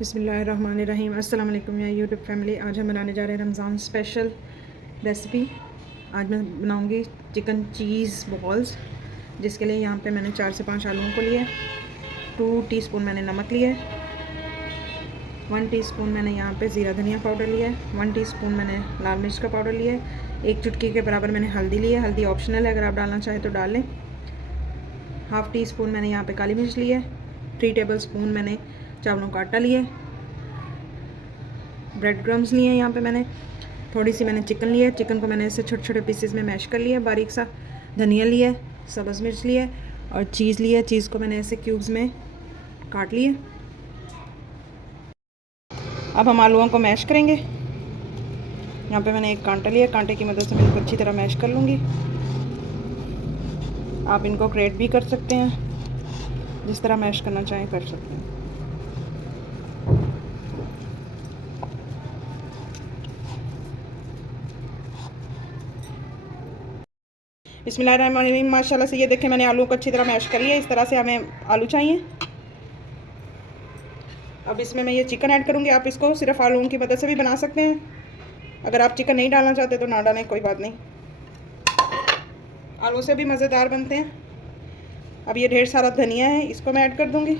बिस्मिल्लाहिर्रहमानिर्रहीम। अस्सलाम वालेकुम या यूट्यूब फैमिली। आज हम बनाने जा रहे हैं रमज़ान स्पेशल रेसिपी। आज मैं बनाऊंगी चिकन चीज़ बॉल्स, जिसके लिए यहाँ पे मैंने 4 से 5 आलूओं को लिए, 2 टीस्पून मैंने नमक लिया है, 1 टीस्पून मैंने यहाँ पे ज़ीरा धनिया पाउडर लिया है, 1 टीस्पून मैंने लाल मिर्च का पाउडर लिया है, 1 चुटकी के बराबर मैंने हल्दी ली है। हल्दी ऑप्शनल है, अगर आप डालना चाहें तो डाल लें। हाफ़ टी स्पून मैंने यहाँ पे काली मिर्च ली है, 3 टेबल स्पून मैंने चावलों का आटा लिया है, ब्रेड क्रम्स लिए हैं यहाँ पे मैंने, थोड़ी सी मैंने चिकन लिया है। चिकन को मैंने ऐसे छोटे छोटे पीसेस में मैश कर लिया है, बारीक सा धनिया लिया है, सब्ज़ मिर्च लिया है और चीज़ लिया है। चीज़ को मैंने ऐसे क्यूब्स में काट लिया। अब हम आलूओं को मैश करेंगे। यहाँ पे मैंने एक कांटा लिया, कांटे की मदद से मैं इनको अच्छी तरह मैश कर लूँगी। आप इनको ग्रेट भी कर सकते हैं, जिस तरह मैश करना चाहें कर सकते हैं। बिस्मिल्लाहिर्रहमानिर्रहीम। माशाल्लाह से ये देखें, मैंने आलू को अच्छी तरह मैश कर लिया। इस तरह से हमें आलू चाहिए। अब इसमें मैं ये चिकन ऐड करूँगी। आप इसको सिर्फ आलूओं की मदद से भी बना सकते हैं। अगर आप चिकन नहीं डालना चाहते तो ना डालें, कोई बात नहीं। आलू से भी मज़ेदार बनते हैं। अब ये ढेर सारा धनिया है, इसको मैं ऐड कर दूँगी।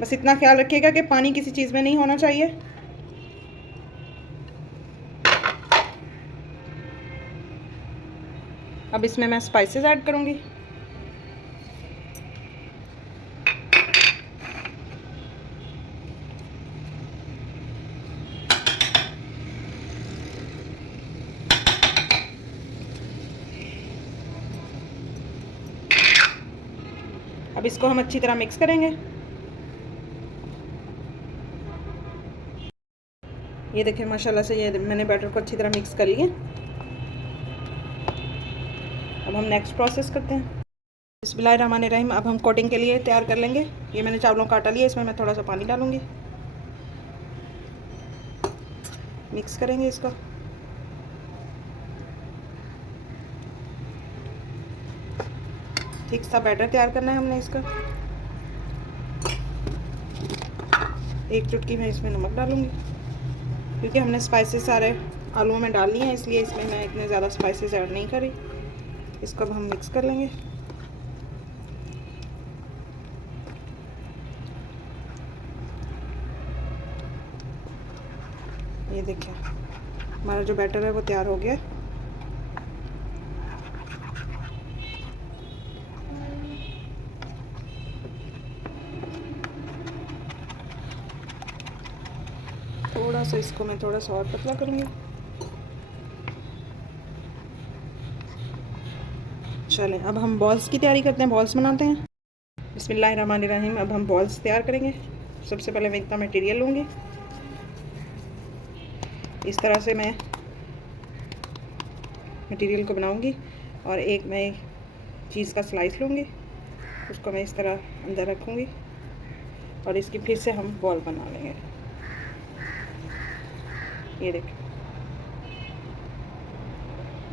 बस इतना ख्याल रखिएगा कि पानी किसी चीज़ में नहीं होना चाहिए। अब इसमें मैं स्पाइसेस ऐड करूँगी। अब इसको हम अच्छी तरह मिक्स करेंगे। ये देखें, माशाल्लाह से ये मैंने बैटर को अच्छी तरह मिक्स कर लिया। अब हम नेक्स्ट प्रोसेस करते हैं। बिस्मिल्लाहिर्रहमानिर्रहीम। अब हम कोटिंग के लिए तैयार कर लेंगे। ये मैंने चावलों का आटा लिया, इसमें मैं थोड़ा सा पानी डालूँगी। मिक्स करेंगे इसको। ठीक सा बैटर तैयार करना है हमने इसका। 1 चुटकी मैं इसमें नमक डालूँगी, क्योंकि हमने स्पाइसेस सारे आलूओं में डाल लिए हैं, इसलिए इसमें मैं इतने ज़्यादा स्पाइसेस ऐड नहीं करी। इसको अब हम मिक्स कर लेंगे। ये देखिए, हमारा जो बैटर है वो तैयार हो गया। थोड़ा सा इसको मैं थोड़ा सा और पतला करूँगी। चलें, अब हम बॉल्स की तैयारी करते हैं, बॉल्स बनाते हैं। बिस्मिल्लाहिर्रहमानिर्रहीम। अब हम बॉल्स तैयार करेंगे। सबसे पहले मैं इतना मटेरियल लूँगी। इस तरह से मैं मटेरियल को बनाऊँगी और एक मैं चीज़ का स्लाइस लूँगी, उसको मैं इस तरह अंदर रखूँगी और इसकी फिर से हम बॉल बना लेंगे। ये देखिए,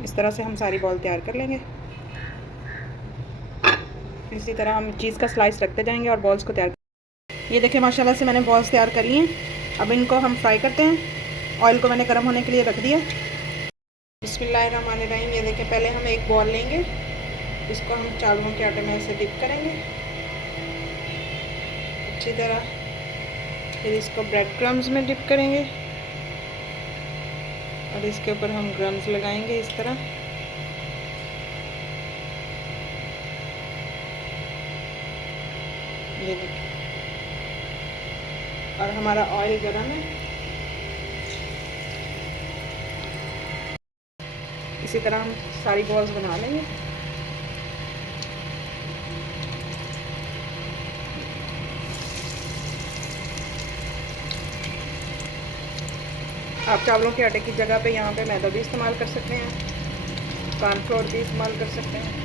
इस तरह से हम सारी बॉल तैयार कर लेंगे। इसी तरह हम चीज़ का स्लाइस रखते जाएंगे और बॉल्स को तैयार। ये देखिए, माशाल्लाह से मैंने बॉल्स तैयार कर ली हैं। अब इनको हम फ्राई करते हैं। ऑयल को मैंने गर्म होने के लिए रख दिया। बिस्मिल्लाहिर्रहमानिर्रहीम। ये देखिए, पहले हम एक बॉल लेंगे, इसको हम चावलों के आटे में ऐसे डिप करेंगे अच्छी तरह। फिर इसको ब्रेड क्रम्स में डिप करेंगे और इसके ऊपर हम क्रम्स लगाएंगे इस तरह। ये देखिए, और हमारा ऑयल गर्म है। इसी तरह हम सारी बॉल्स बना लेंगे। आप चावलों के आटे की जगह पे यहाँ पे मैदा भी इस्तेमाल कर सकते हैं, कॉर्नफ्लोर भी इस्तेमाल कर सकते हैं।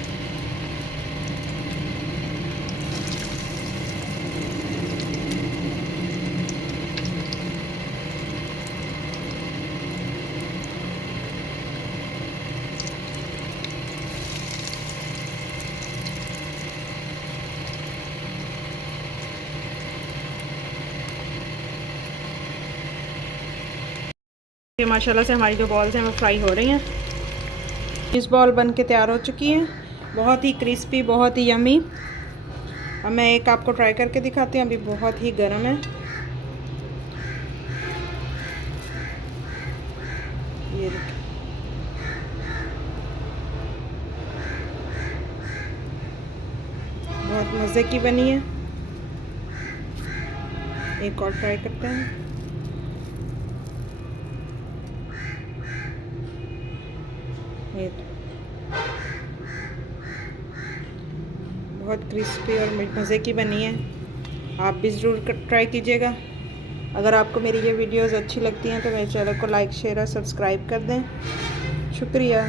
ये माशाल्लाह से हमारी जो बॉल्स हैं वो फ्राई हो रही हैं। इस बॉल बन के तैयार हो चुकी है, बहुत ही क्रिस्पी, बहुत ही यमी। अब मैं एक आपको ट्राई करके दिखाती हूँ, अभी बहुत ही गर्म है। ये देखिए, बहुत मज़े की बनी है। एक और ट्राई करते हैं। ये बहुत क्रिस्पी और मज़े की बनी है, आप भी ज़रूर ट्राई कीजिएगा। अगर आपको मेरी ये वीडियोस अच्छी लगती हैं तो मेरे चैनल को लाइक, शेयर और सब्सक्राइब कर दें। शुक्रिया।